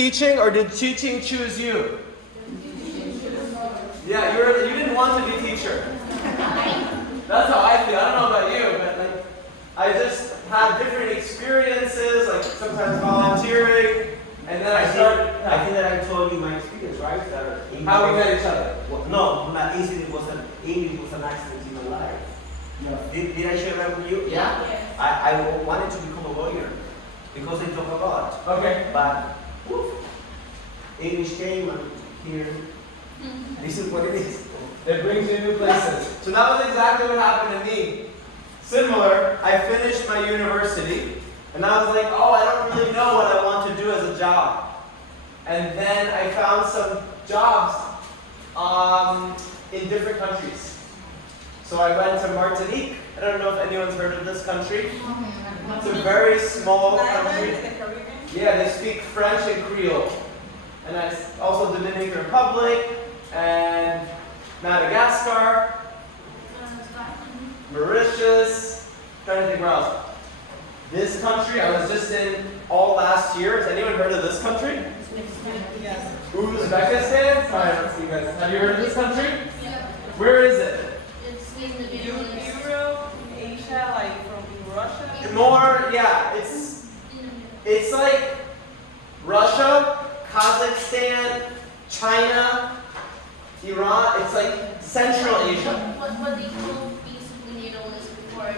Teaching, or did teaching choose you? Yeah, you didn't want to be teacher. That's how I feel. I don't know about you, but like I just had different experiences, like sometimes volunteering, and then I started. I think that I told you my experience, right? How we met each other. Well, no, my incident was English was an accident in my life. No. Did I share that with you? Yeah. Yes. I wanted to become a lawyer because I talk a lot. Okay. But English came and here. This is what it is. It brings you new places. So that was exactly what happened to me. Similar, I finished my university, and I was like, oh, I don't really know what I want to do as a job. And then I found some jobs in different countries. So I went to Martinique. I don't know if anyone's heard of this country. It's a very small country. Yeah, they speak French and Creole. And I also Dominican Republic and Madagascar, Mauritius, trying to think where else. This country I was just in all last year. Has anyone heard of this country? Yes. Uzbekistan? Sorry, let's see you guys. Have you heard of this country? Yeah. Where is it? It's in the Middle East. Europe, Asia, like from Russia. More, yeah, it's like Russia, Kazakhstan, China, Iran. It's like Central Asia. What they call basically Middle East before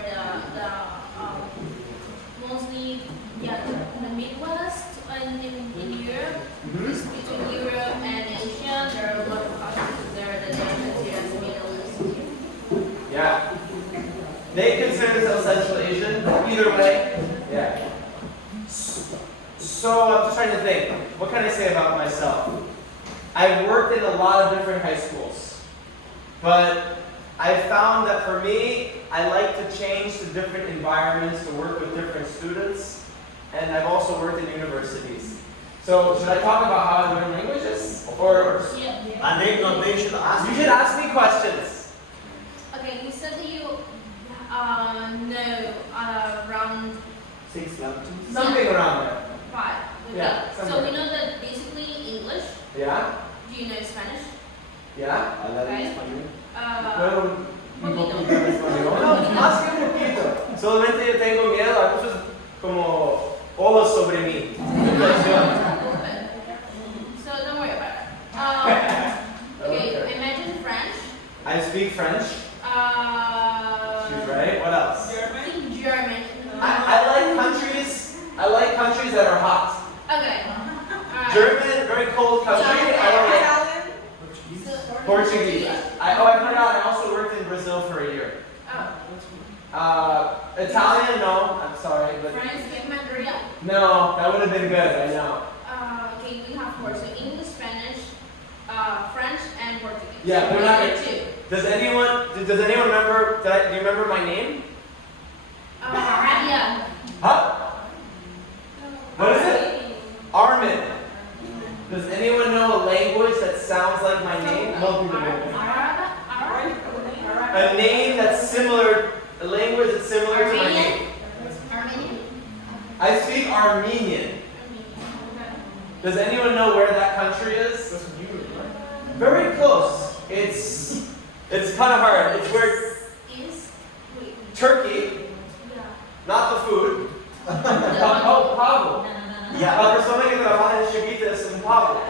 mostly the Midwest and in Europe. It's between Europe and Asia. There are a lot of countries there that are considered as Middle East. Yeah. They consider themselves Central Asian. Either way. Yeah. So I'm just trying to think. What can I say about myself? I've worked in a lot of different high schools. But I found that for me, I like to change to different environments, to work with different students. And I've also worked in universities. So should I talk about how I learn languages? Or Yeah. And then they should ask you should ask me questions. Okay, you said that you know around 6 languages. Something around there. 5. Okay. Yeah, So somewhere. we know that basically English. Yeah? Do you know Spanish? Yeah? Hablar en Okay. español. Bueno, un poquito de español. No, más que un poquito. Solamente yo tengo miedo a cosas como ojos sobre mí. So don't worry about it. Okay, imagine French. I speak French. She's right. What else? German. German. I like countries that are hot. Okay. Alright. German, very cold country. I don't like Italian. Portuguese. I forgot. I also worked in Brazil for a year. Oh. Italian, no. I'm sorry, but French, speak Mandarin. no, that would have been good. I know. Okay, we have 4. So English, Spanish, French, and Portuguese. Yeah, so we're we not need gonna- 2. Does anyone remember? Do you remember my name? Yeah. Huh? What is it? Armin. Does anyone know a language that sounds like my name? Most people do. A name that's similar, a language that's similar to my name. Armenian? I speak Armenian. Does anyone know where that country is? Very close. It's kind of hard. It's where Wait. Turkey, Yeah. not the food. Oh, Pablo. Yeah. La persona que trabaja en Chiquita es un Pablo.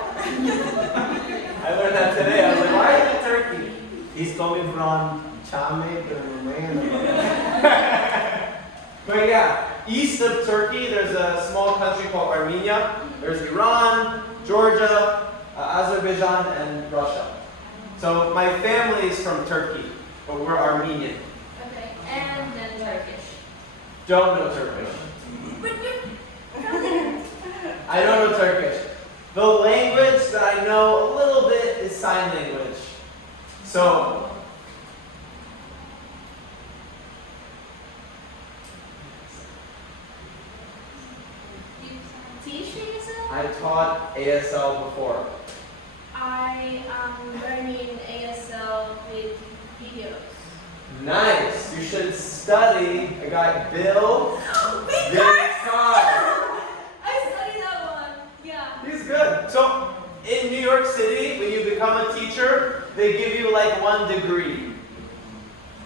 I learned that today. I was like, why is it Turkey? He's coming from Chame, Panama. But yeah, east of Turkey, there's a small country called Armenia. There's Iran, Georgia, Azerbaijan, and Russia. So my family is from Turkey, but we're Armenian. Okay, and then Turkish. Don't know Turkish. I don't know Turkish. The language that I know a little bit is sign language. So, Teaching yourself? I taught ASL before. I am learning ASL with videos. Nice. You should study a guy, Bill. Big Big Car. I studied that one. Yeah. He's good. So in New York City, when you become a teacher, they give you like 1 degree.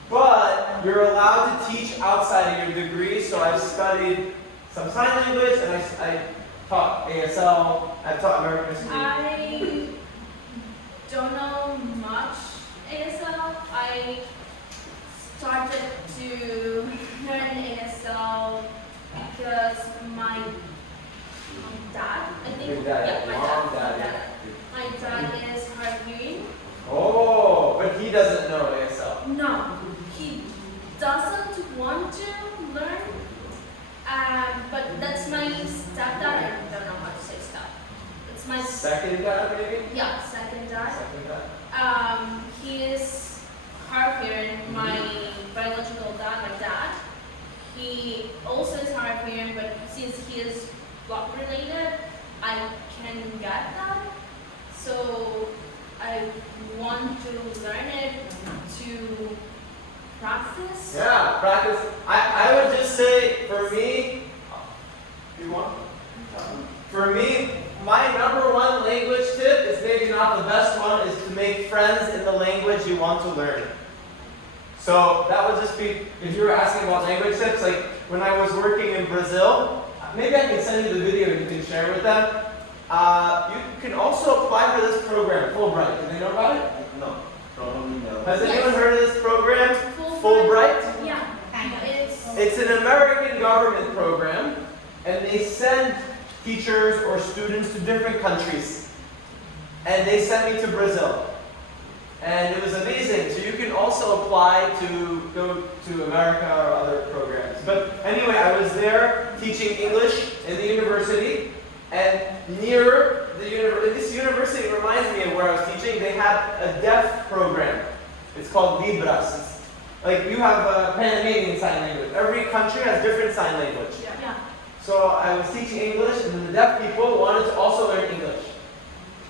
But you're allowed to teach outside of your degree, so I've studied some sign language and I taught ASL, I've taught American history. I don't know much ASL. I started to learn ASL because my dad, I think. Your dad, Yeah, my mom, dad. dad. My dad is hard hearing. Oh, but he doesn't know ASL. No, he doesn't want to learn. But that's my stepdad. I don't know how to say step. It's my Second dad, maybe? yeah, second dad. Second dad. He is hard hearing. My biological dad, my dad, he also is hard hearing, but since he is block related, I can get that. So I want to learn it to practice. Yeah, practice. I would just say, for me, you want? For me, my number 1 language tip is maybe not the best one, is to make friends in the language you want to learn. So that would just be, if you were asking about language tips, like when I was working in Brazil, maybe I can send you the video and you can share with them. You can also apply for this program, Fulbright. Do they know about it? No, probably no. Has Yes. anyone heard of this program? Fulbright? Fulbright? Yeah, it's It's an American government program, and they send teachers or students to different countries. And they sent me to Brazil. And it was amazing. So you can also apply to go to America or other programs. But anyway, I was there teaching English in the university, and near the this university reminds me of where I was teaching. They had a deaf program. It's called Libras. It's like you have a Panamanian sign language. Every country has different sign language. yeah. So I was teaching English, and then the deaf people wanted to also learn English.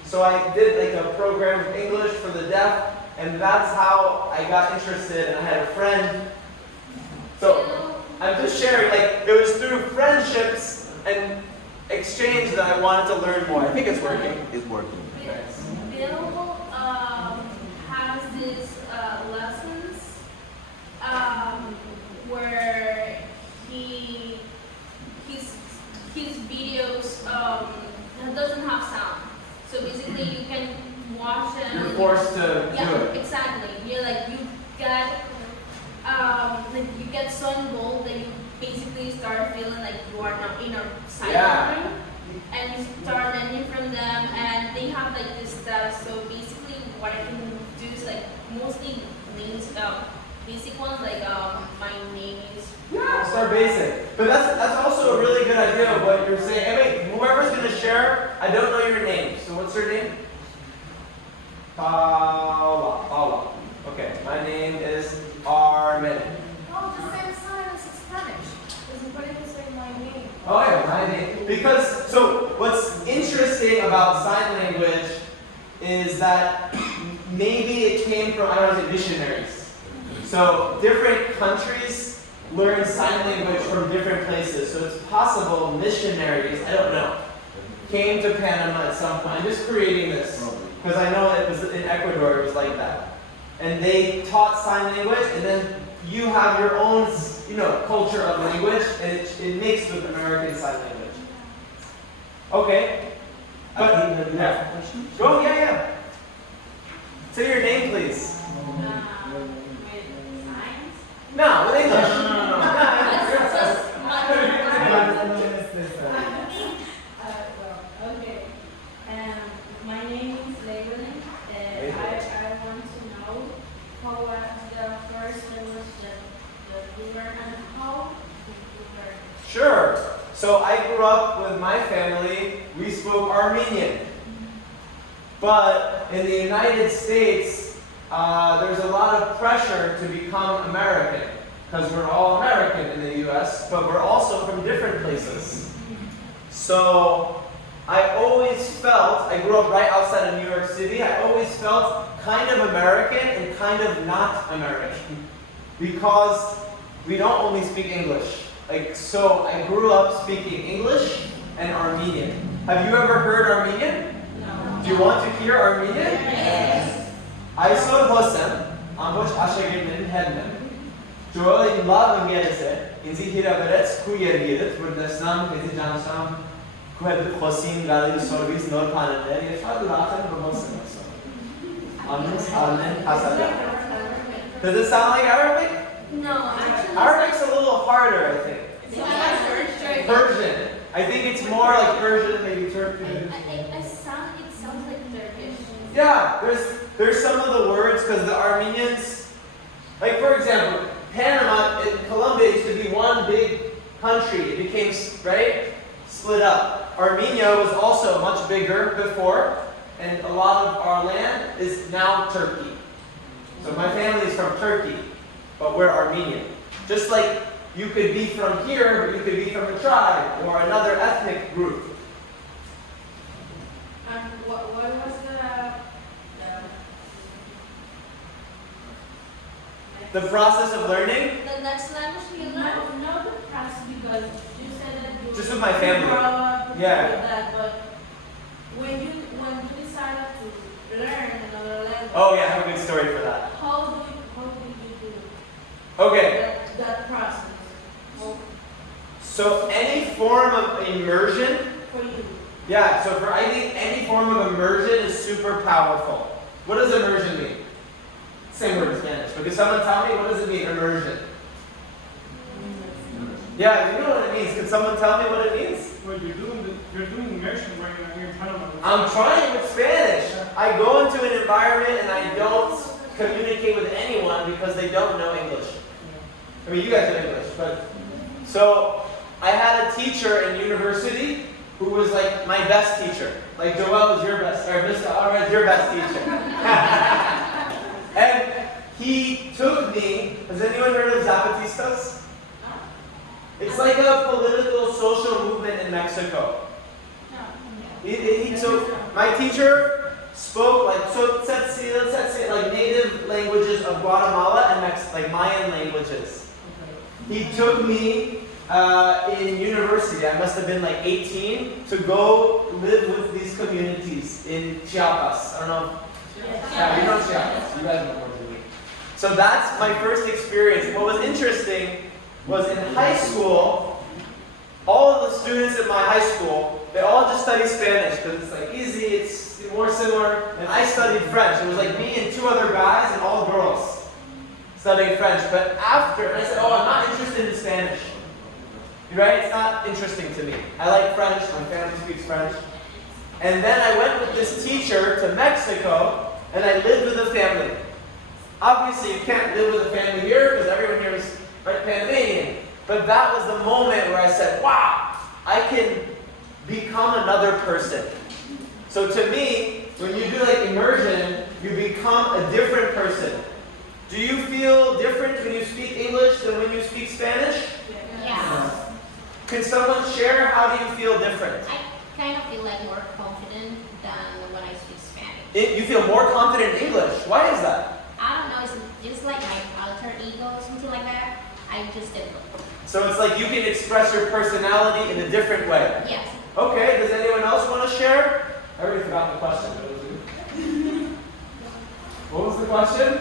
So I did like a program of English for the deaf, and that's how I got interested, and I had a friend. So I'm just sharing, like, it was through friendships and exchange that I wanted to learn more. I think it's working. It's working. Bill has these lessons where his videos doesn't have sound. So basically, you can watch them. You're forced to do Yeah, it. exactly. You're like you get so involved that you basically start feeling like you are not in a silent Yeah. room, and you start learning from them, and they have like this stuff. So basically, what I can do is like mostly names, basic ones like my name is. Yeah, start basic. But that's also a really good idea of what you're saying. Hey, wait, whoever's going to share, I don't know your name. So what's your name? Paula. Okay, my name is Armenian. Oh, the same sign as in Spanish. Isn't what it say my name? Oh yeah, my name. Because, so what's interesting about sign language is that maybe it came from, I don't know, missionaries. So different countries learn sign language from different places. So it's possible missionaries, I don't know, came to Panama at some point. I'm just creating this because I know it was in Ecuador, it was like that. And they taught sign language, and then you have your own, culture of language, and it mixed with American Sign Language. Okay. But, Have you yeah. have questions? Go, yeah. Say your name, please. With signs. No, with English. That's just Okay. My name is Leibelin. I want to know how was the first language that you learned and how did you learn? Sure. So I grew up with my family, we spoke Armenian. But in the United States, there's a lot of pressure to become American. Because we're all American in the US, but we're also from different places. So I always felt, I grew up right outside of New York City, I always felt kind of American and kind of not American. Because we don't only speak English. So I grew up speaking English and Armenian. Have you ever heard Armenian? Do you want to hear Armenian? Yes. Այսօր հոսեմ ամբողջ աշակերտներին հետ եմ։ Joel լավ ընկերս է, ինձ հիրավերեց քու երգիրը, որ դեսնամ, քեզի ճանաչամ, քու հետ խոսին գալի սորվից նոր բաներ, եւ շատ ուրախ եմ որ հոսեմ այսօր։ Armenian Hasadan. Does it sound like Arabic? No, actually. Arabic's a little harder, I think. It's like Persian. I think it's more like Persian, maybe Turkish. It sounds like Turkish. Yeah, there's some of the words because the Armenians, like for example, Panama in Colombia used to be one big country. It became split up. Armenia was also much bigger before, and a lot of our land is now Turkey. So my family is from Turkey, but we're Armenian. Just like you could be from here, but you could be from a tribe or another ethnic group. And what was The process of learning, The next language you learn? not the process, because you said that you just with my family. grew up Yeah. with that, but when you decided to learn another language, Oh yeah, I have a good story for that. how did you do Okay, that process? so any form of immersion, For you. yeah, so I think any form of immersion is super powerful. What does immersion mean? Same word in Spanish, but can someone tell me what does it mean, immersion? Yeah, you know what it means. Can someone tell me what it means? Well, you're doing immersion right now here in Panama. I'm trying with Spanish. I go into an environment and I don't communicate with anyone because they don't know English. I mean, you guys know English, but so I had a teacher in university who was like my best teacher. Like Joel was your best, or Mr. Alvarez your best teacher. And he took me. Has anyone heard of Zapatistas? It's like a political social movement in Mexico. So my teacher spoke let's say like native languages of Guatemala and like Mayan languages. He took me in university, I must have been like 18, to go live with these communities in Chiapas. I don't know. Yeah, you know Chiapas. You guys know more than me. So that's my first experience. What was interesting was in high school, all of the students in my high school, they all just study Spanish because it's like easy, it's more similar. And I studied French. It was like me and two other guys and all girls studying French. But after, and I said, I'm not interested in Spanish. Right? It's not interesting to me. I like French. My family speaks French. And then I went with this teacher to Mexico, and I lived with a family. Obviously, you can't live with a family here because everyone here is Panamanian. But that was the moment where I said, wow, I can become another person. So to me, when you do like immersion, you become a different person. Do you feel different when you speak English than when you speak Spanish? Yeah. Can someone share how do you feel different? I kind of feel like more confident than when I speak Spanish. You feel more confident in English. Why is that? I don't know, it's just like my alter ego or something like that. I just didn't know. So it's like you can express your personality in a different way. Yes. Okay, does anyone else want to share? I already forgot the question. What was the question?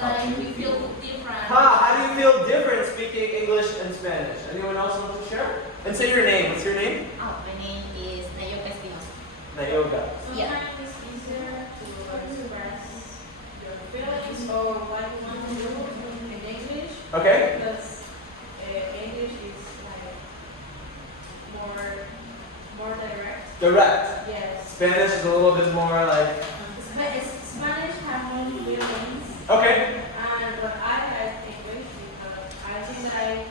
That you feel different. How do you feel different speaking English and Spanish? Anyone else want to share? And say your name. What's your name? Oh, my name is Nayoka Espinosa. Nayoka. Yeah. Sometimes it's easier to express your feelings or what you want to do in English, Okay. because English is like more direct. Direct. Yes. Spanish is a little bit more like. Spanish have more feelings, Okay. but I like English because I think that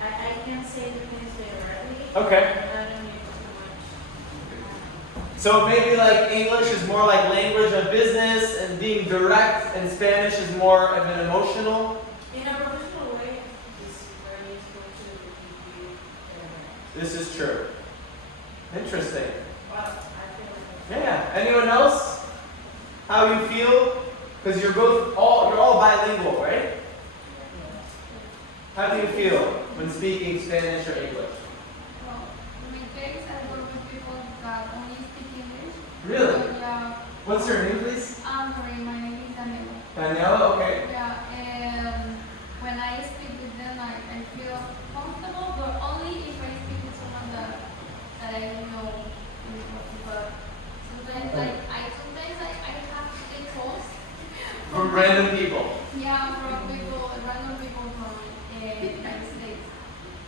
I can say the things directly. Okay. And I don't need too much. So maybe like English is more like language of business and being direct, and Spanish is more of an emotional. In a professional way, it's very useful to be direct. This is true. Interesting. But I feel like Yeah. Anyone else? How you feel? Because you're all bilingual, right? How do you feel when speaking Spanish or English? Well, in my case, I work with people that only speak English. Really? What's your name, please? Sorry, my name is Daniela. Daniela, okay. Yeah, and when I speak with them, I feel comfortable, but only if I speak with someone that I know. But sometimes I have to get calls From random people. yeah, from people, random people from the United States.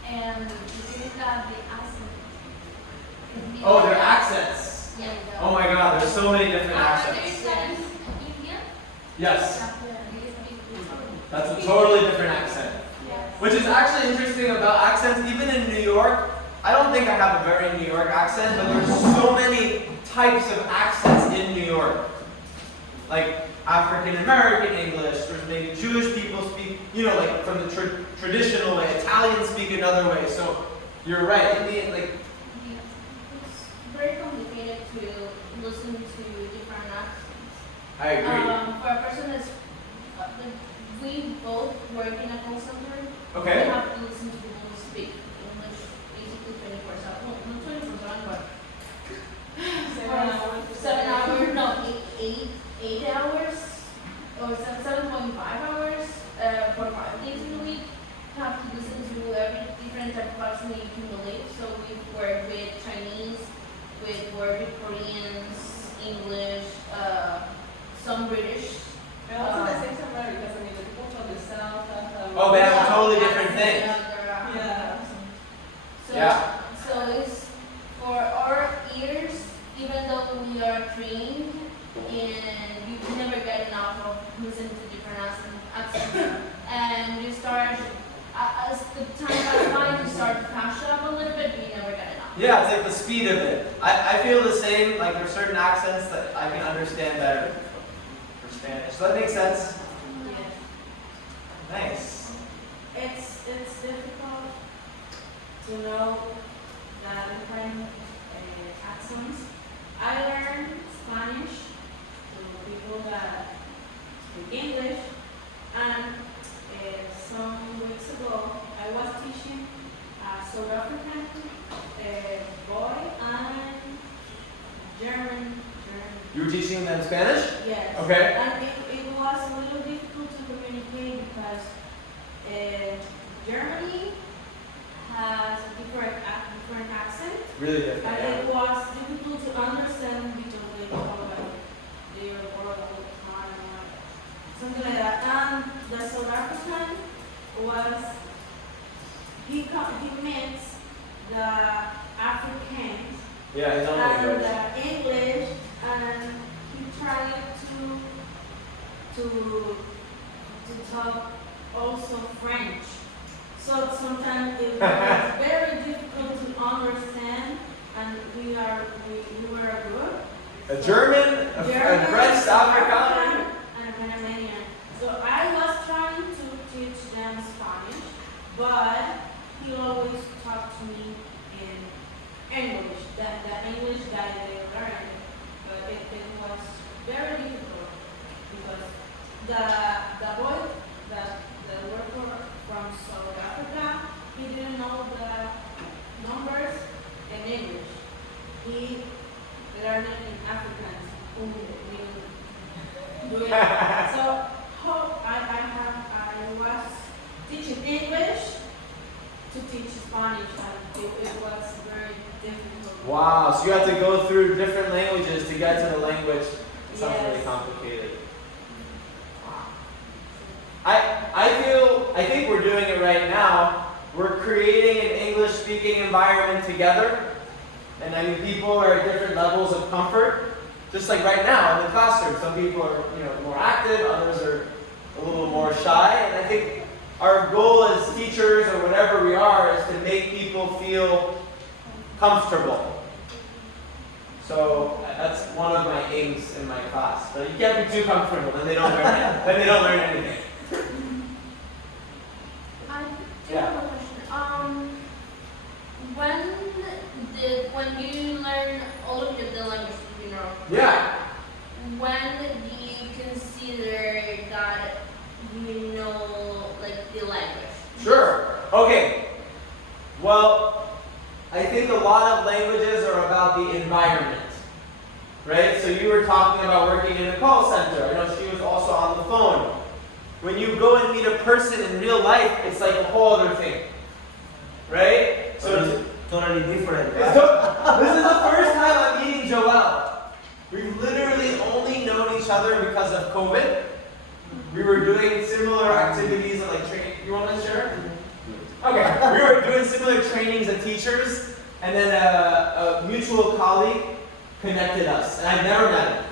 And the thing is that the accent. Oh, their accents. Yeah. Oh my God, there's so many different accents. There's Indian. Yes, They speak that's a totally different accent. Yes. Which is actually interesting about accents, even in New York. I don't think I have a very New York accent, but there's so many types of accents in New York. Like African American English, there's maybe Jewish people speak, like from the traditional way. Italians speak another way. So you're right, Indian, like, It's very complicated to listen to different accents. I agree. For a person that's, we both work in a call center. We Okay. have to listen to people who speak English basically 24/7. Well, not 24/7, but 7 hours, no, 8 hours, or 7.5 hours for 5 days in a week. You have to listen to every different type of accent that you can believe. So we work with Chinese, we work with Koreans, English, some British. But also the same somewhere because I mean the people from the south have Oh, they have Yeah, totally accent, different things. Yeah. So, Yeah. so it's for our ears, even though we are trained, and you can never get enough of listening to different accents. And you start, as the time passes by, you start to catch up a little bit, but you never get enough. Yeah, it's like the speed of it. I feel the same, like there's certain accents that I can understand better for Spanish. So that makes sense. Yes. Nice. It's difficult to know the different accents. I learned Spanish to people that speak English, and some weeks ago I was teaching a South African boy and German. You were teaching them Spanish? Yes. Okay. And it was a little difficult to communicate because Germany has a different accent, Really different. and Yeah. it was difficult to understand because they talk like they were bored all the time, or something like that. And the South African was he meets the Africans Yeah, his own and language. the English, and he tried to talk also French. So sometimes it was very difficult to understand, and we were good. A German, a French, Afrikaner. and a Panamanian. So I was trying to teach them Spanish, but he always talked to me in English, the English that they learned. But it was very difficult because the boy that worked from South Africa, he didn't know the numbers in English. He learned it in Afrikaans. Do it. So I was teaching English to teach Spanish, and it was very difficult. Wow, so you have to go through different languages to get to the language. It sounds really Yes. complicated. I think we're doing it right now. We're creating an English-speaking environment together. And I mean, people are at different levels of comfort. Just like right now in the classroom, some people are, more active, others are a little more shy. And I think our goal as teachers or whatever we are is to make people feel comfortable. So that's one of my aims in my class. So you can't be too comfortable, then they don't learn anything. I do Yeah. have a question. When you learn all of the languages, Yeah. when do you consider that you know, like, the language? Sure. Okay. Well, I think a lot of languages are about the environment. right? So you were talking about working in a call center. I know she was also on the phone. When you go and meet a person in real life, it's like a whole other thing, right? So Totally different. this is the first time I'm meeting Joel. We've literally only known each other because of COVID. We were doing similar activities like training. You want to share? Okay. We were doing similar trainings as teachers, and then a mutual colleague connected us, and I've never met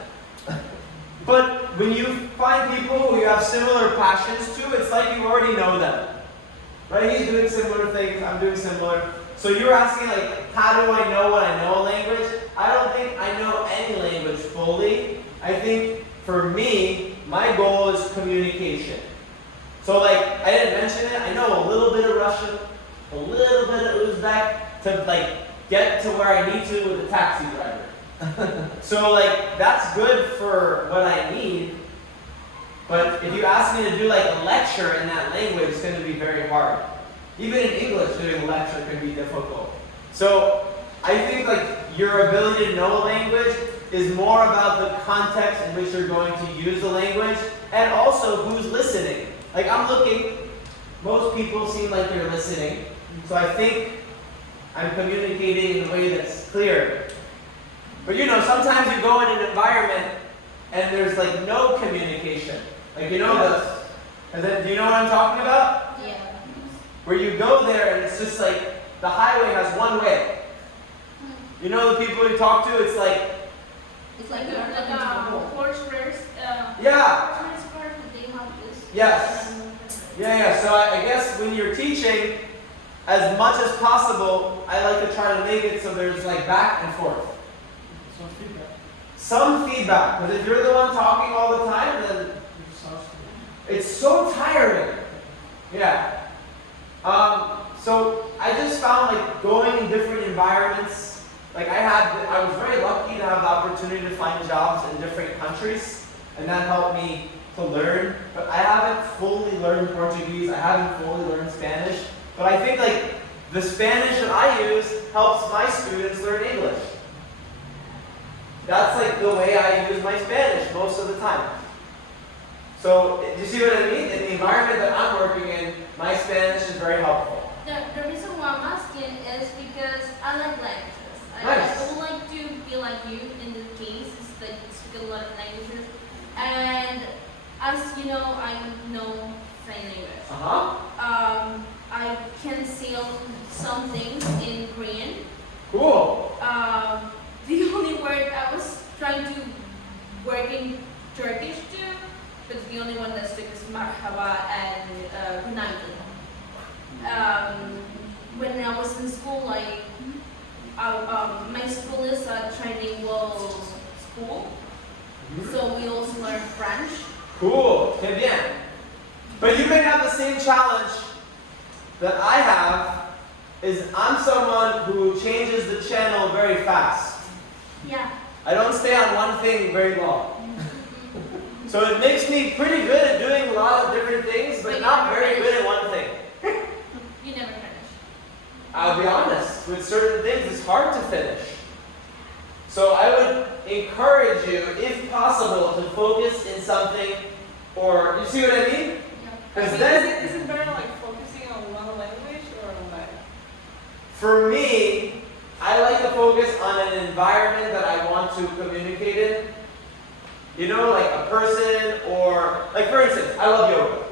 him. But when you find people who you have similar passions to, it's like you already know them. Right? He's doing similar things, I'm doing similar. So you're asking like, how do I know when I know a language? I don't think I know any language fully. I think for me, my goal is communication. So like, I didn't mention it, I know a little bit of Russian, a little bit of Uzbek to like get to where I need to with a taxi driver. So like, that's good for what I need. But if you ask me to do like a lecture in that language, it's going to be very hard. Even in English, doing a lecture can be difficult. So I think like your ability to know a language is more about the context in which you're going to use the language, and also who's listening. Like I'm looking, most people seem like they're listening. So I think I'm communicating in a way that's clear. But you know, sometimes you go in an environment and there's like no communication. Like you know do you know what I'm talking about? Yeah. Where you go there and it's just like the highway has one way. You know the people you talk to, it's like a horse race. yeah. Transport that they have this. Yes. Yeah. So I guess when you're teaching, as much as possible, I like to try to make it so there's like back and forth. Some feedback. Some feedback, because if you're the one talking all the time, then it's so tiring. Yeah. So I just found like going in different environments. Like I was very lucky to have the opportunity to find jobs in different countries, and that helped me to learn. But I haven't fully learned Portuguese. I haven't fully learned Spanish. But I think like the Spanish that I use helps my students learn English. That's like the way I use my Spanish most of the time. So, do you see what I mean? In the environment that I'm working in, my Spanish is very helpful. The reason why I'm asking is because I like languages. Nice. I would like to be like you in this case, is that you speak a lot of languages. And as you know, I know sign language. I can say some things in Korean. Cool. The only word I was trying to work in Turkish too, but the only one that stuck is marhaba and günaydın. When I was in school, my school is a trilingual school, so we also learn French. Cool. Très bien. But you may have the same challenge that I have, is I'm someone who changes the channel very fast. Yeah. I don't stay on one thing very long. So it makes me pretty good at doing a lot of different things, but not very good at one thing. You never finish. I'll be honest, with certain things it's hard to finish. So I would encourage you, if possible, to focus in something, or, you see what I mean? Because then, Is it better like focusing on one language or what? for me, I like to focus on an environment that I want to communicate in. You know, like a person, or, like for instance, I love yoga.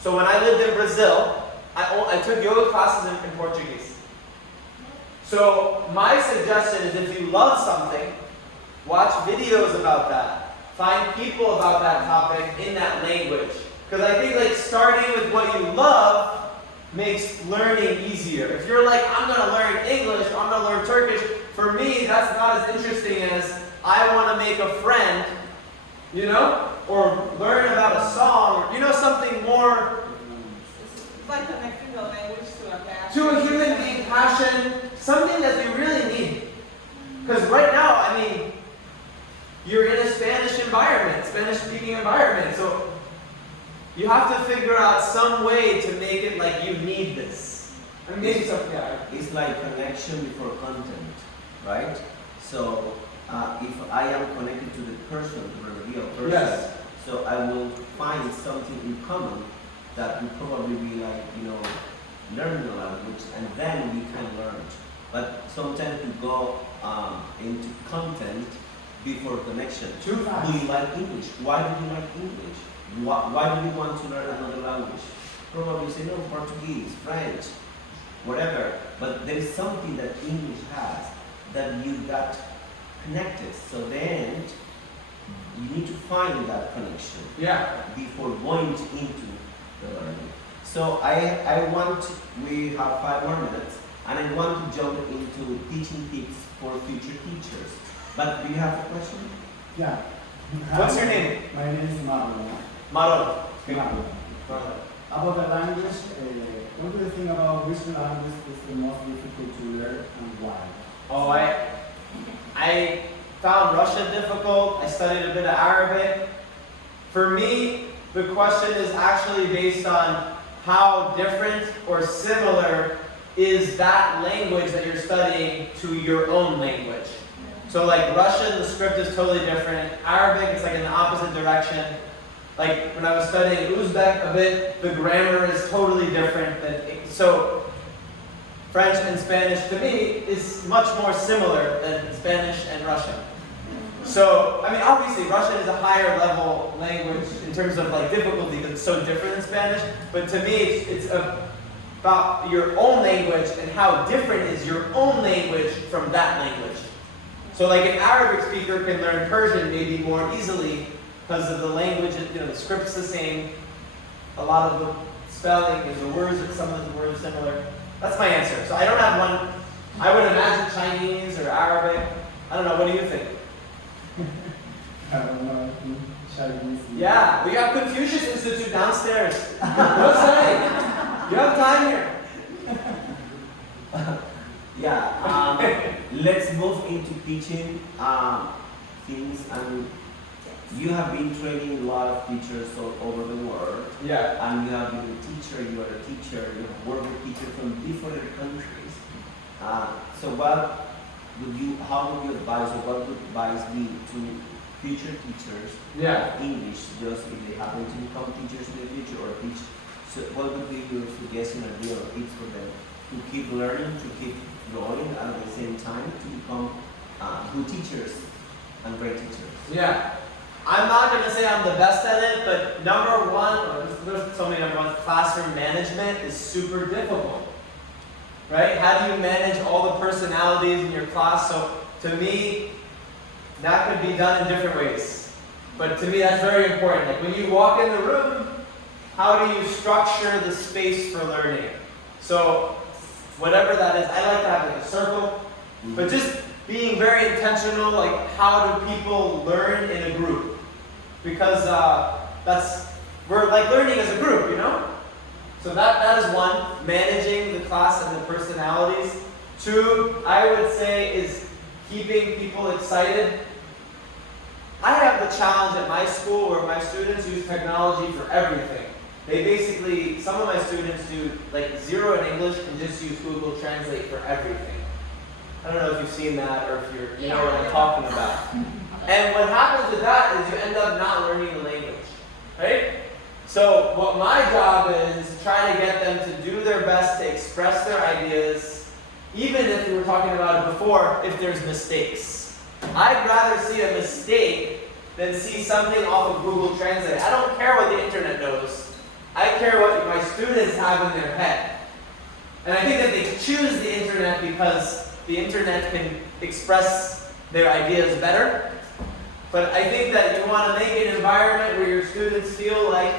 So when I lived in Brazil, I took yoga classes in Portuguese. So my suggestion is if you love something, watch videos about that. Find people about that topic in that language. Because I think like starting with what you love makes learning easier. If you're like, I'm going to learn English, I'm going to learn Turkish, for me that's not as interesting as I want to make a friend, you know? Or learn about a song, or, you know, something more It's like connecting the language to a passion. to a human being, passion, something that you really need. Because right now, I mean, you're in a Spanish environment, Spanish-speaking environment, so you have to figure out some way to make it like you need this. I mean, maybe something, yeah. It's like connection before content, right? So if I am connected to the person, to the real person, Yes. so I will find something in common that will probably be like, learning a language, and then we can learn. But sometimes we go into content before connection. Too fast. Do you like English? Why do you like English? Why do you want to learn another language? Probably say, no, Portuguese, French, whatever. But there is something that English has that you got connected. So then you need to find that connection Yeah. before going into the learning. So we have 5 more minutes, and I want to jump into teaching tips for future teachers. But do you have a question? Yeah. What's your name? My name is Marlon. Maron. Marlon. About the language, what do you think about which language is the most difficult to learn and why? Oh, I found Russian difficult. I studied a bit of Arabic. For me, the question is actually based on how different or similar is that language that you're studying to your own language. So like Russian, the script is totally different. Arabic, it's like in the opposite direction. Like when I was studying Uzbek a bit, the grammar is totally different. So French and Spanish to me is much more similar than Spanish and Russian. So, I mean, obviously Russian is a higher level language in terms of like difficulty because it's so different than Spanish. But to me, it's about your own language and how different is your own language from that language. So like an Arabic speaker can learn Persian maybe more easily because of the language, the script's the same. A lot of the spelling and the words, some of the words are similar. That's my answer. So I don't have one. I would imagine Chinese or Arabic. I don't know, what do you think? I don't know, Chinese. Yeah, we got Confucius Institute downstairs. What's that? You have time here. Let's move into teaching things. And you have been training a lot of teachers all over the world. Yeah. And you have been a teacher, you are a teacher, you have worked with teachers from different countries. So how would you advise, or what would advice be to future teachers Yeah. English, just if they happen to become teachers in the future or teach? So what would be your suggestion or deal or tips for them to keep learning, to keep growing, and at the same time to become good teachers and great teachers? Yeah. I'm not going to say I'm the best at it, but number one, there's so many number ones, classroom management is super difficult. Right? How do you manage all the personalities in your class? So to me, that could be done in different ways. But to me, that's very important. Like when you walk in the room, how do you structure the space for learning? So whatever that is, I like to have like a circle, but just being very intentional, like how do people learn in a group? Because we're like learning as a group, So that is one, managing the class and the personalities. 2, I would say, is keeping people excited. I have the challenge at my school where my students use technology for everything. They basically, some of my students do like 0 in English and just use Google Translate for everything. I don't know if you've seen that or if you know what I'm talking about. And what happens with that is you end up not learning the language, right? So what my job is try to get them to do their best to express their ideas, even if we were talking about it before, if there's mistakes. I'd rather see a mistake than see something off of Google Translate. I don't care what the internet knows. I care what my students have in their head. And I think that they choose the internet because the internet can express their ideas better. But I think that you want to make an environment where your students feel like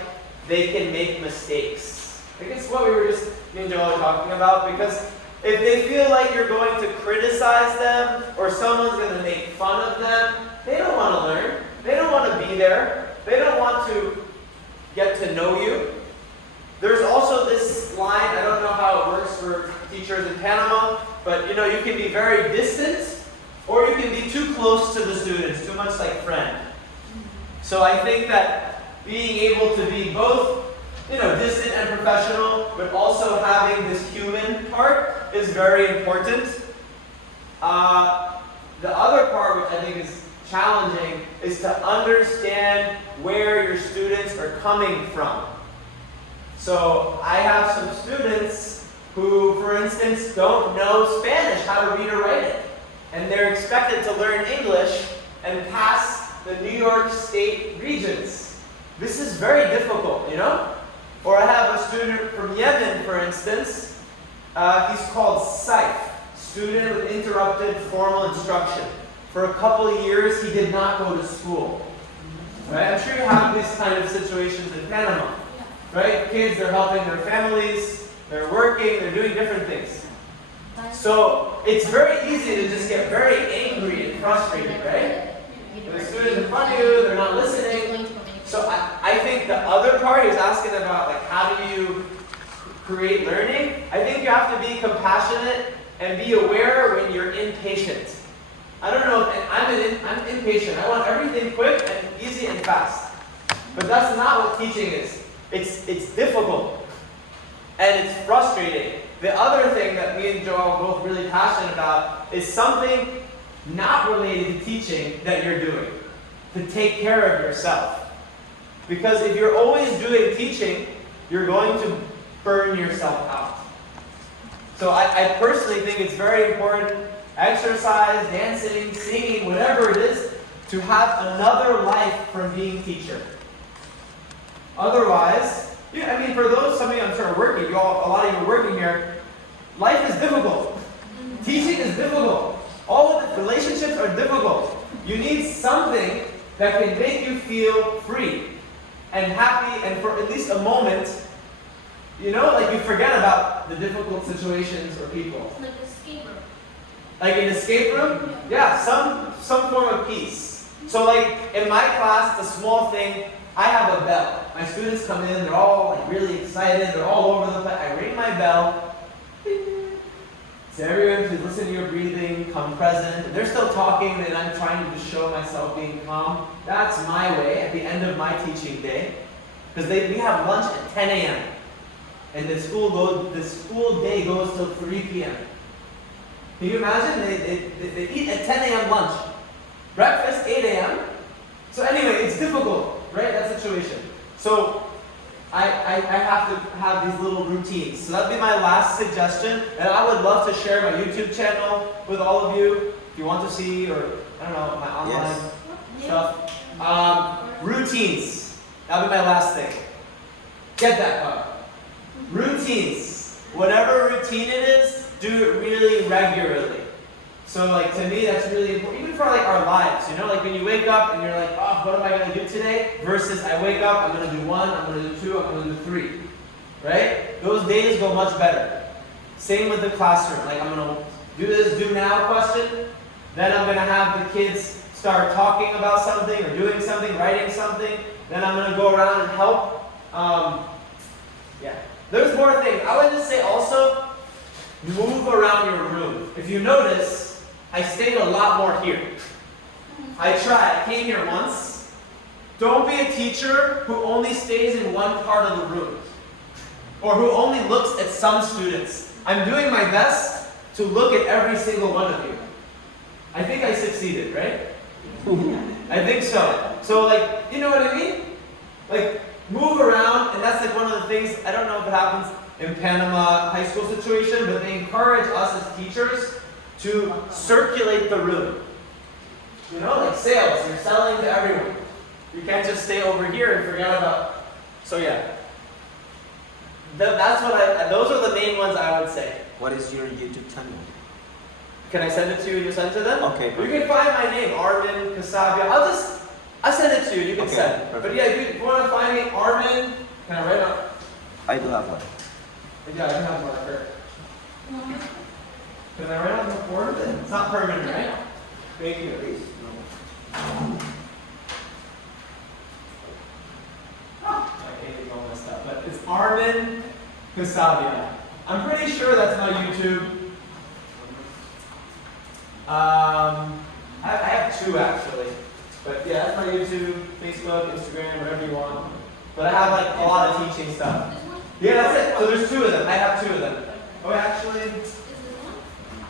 they can make mistakes. I think it's what we were just, me and Joel were talking about, because if they feel like you're going to criticize them or someone's going to make fun of them, they don't want to learn. They don't want to be there. They don't want to get to know you. There's also this line, I don't know how it works for teachers in Panama, but you can be very distant or you can be too close to the students, too much like friend. So I think that being able to be both, distant and professional, but also having this human part is very important. the other part, which I think is challenging, is to understand where your students are coming from. So I have some students who, for instance, don't know Spanish, how to read or write it. And they're expected to learn English and pass the New York State regents. This is very difficult, you know? Or I have a student from Yemen, for instance. He's called Saif, student with interrupted formal instruction. For a couple of years, he did not go to school. Right? I'm sure you have these kind of situations in Panama. Right? Kids, they're helping their families, they're working, they're doing different things. So it's very easy to just get very angry and frustrated, right? The students in front of you, they're not listening. So I think the other part is asking about like how do you create learning. I think you have to be compassionate and be aware when you're impatient. I don't know, I'm impatient. I want everything quick and easy and fast. But that's not what teaching is. It's difficult and it's frustrating. The other thing that me and Joel are both really passionate about is something not related to teaching that you're doing, to take care of yourself. Because if you're always doing teaching, you're going to burn yourself out. So I personally think it's very important, exercise, dancing, singing, whatever it is, to have another life from being teacher. Otherwise, I mean, for those, some of you I'm sure are working, a lot of you are working here, life is difficult. Teaching is difficult. All of the relationships are difficult. You need something that can make you feel free and happy, and for at least a moment, you know, like you forget about the difficult situations or people. Like an escape room. Like an escape room? Yeah, some form of peace. So like in my class, it's a small thing. I have a bell. My students come in, they're all like really excited, they're all over the place. I ring my bell. So everyone, please listen to your breathing, come present. And they're still talking, and I'm trying to just show myself being calm. That's my way at the end of my teaching day. Because we have lunch at 10 a.m. And the school day goes till 3 p.m. Can you imagine? They eat at 10 a.m. lunch. Breakfast, 8 a.m. So anyway, it's difficult, right? That situation. So I have to have these little routines. So that'd be my last suggestion. And I would love to share my YouTube channel with all of you if you want to see, or I don't know, my online stuff. Routines. That'll be my last thing. Get that up. Routines. Whatever routine it is, do it really regularly. So like to me that's really important, even for like our lives, you know, like when you wake up and you're like, oh, what am I going to do today? Versus I wake up, I'm going to do 1, I'm going to do 2, I'm going to do 3. Right? Those days go much better. Same with the classroom. Like I'm going to do this do now question. Then I'm going to have the kids start talking about something or doing something, writing something. Then I'm going to go around and help. There's more things. I would just say also, move around your room. If you notice, I stayed a lot more here. I tried. I came here once. Don't be a teacher who only stays in one part of the room or who only looks at some students. I'm doing my best to look at every single one of you. I think I succeeded, right? I think so. So like, you know what I mean? Like, move around, and that's like one of the things, I don't know if it happens in Panama high school situation, but they encourage us as teachers to circulate the room. You know, like sales, you're selling to everyone. You can't just stay over here and forget about. So yeah, that's what those are the main ones I would say. What is your YouTube channel? Can I send it to you and you send it to them? Okay. You can find my name, Armin Kasabia. I'll send it to you. You can send. Perfect. But yeah, if you want to find me, Armin, can I write up? I do have one. Yeah, I can have a marker. Can I write on the board? It's not permanent, right? Thank you. Please. My name is all messed up, but it's Armin Kasabia. I'm pretty sure that's my YouTube. I have 2 actually. But yeah, that's my YouTube, Facebook, Instagram, whatever you want. But I have like a lot of teaching stuff. Yeah, that's it. So there's 2 of them. I have 2 of them. Oh, actually,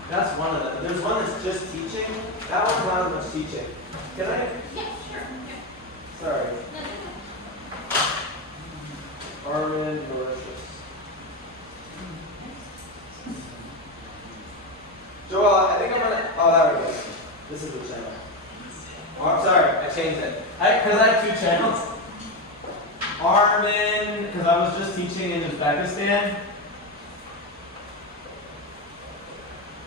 that's one of them. There's one that's just teaching. That one's not much teaching. Can I? Yeah, sure. Yeah. Sorry. No, no, no. Armin Mauritius. Joel, I think I'm gonna. Oh, there we go. This is the channel. Oh, I'm sorry, I changed it. Because I have two channels. Armin, because I was just teaching in Uzbekistan.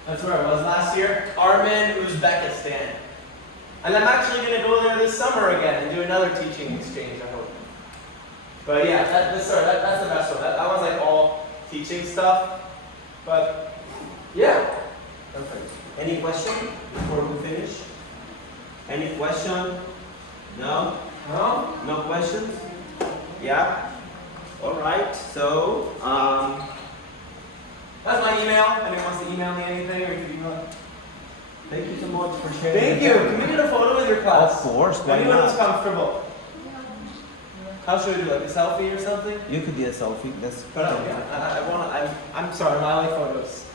That's where I was last year. Armin, Uzbekistan. And I'm actually going to go there this summer again and do another teaching exchange, I hope. But yeah, that's the best one. That one's like all teaching stuff. But yeah. Perfect. Any question before we finish? Any question? No? No? No questions? Yeah? Alright, so, That's my email. Anyone wants to email me anything, or you can email it. thank you so much for sharing. Thank you. Can we get a photo with your class? Of course, why Anyone who's not? comfortable. How should we do, like a selfie or something? You could get a selfie, that's But yeah, I wanna. I'm sorry, I like photos.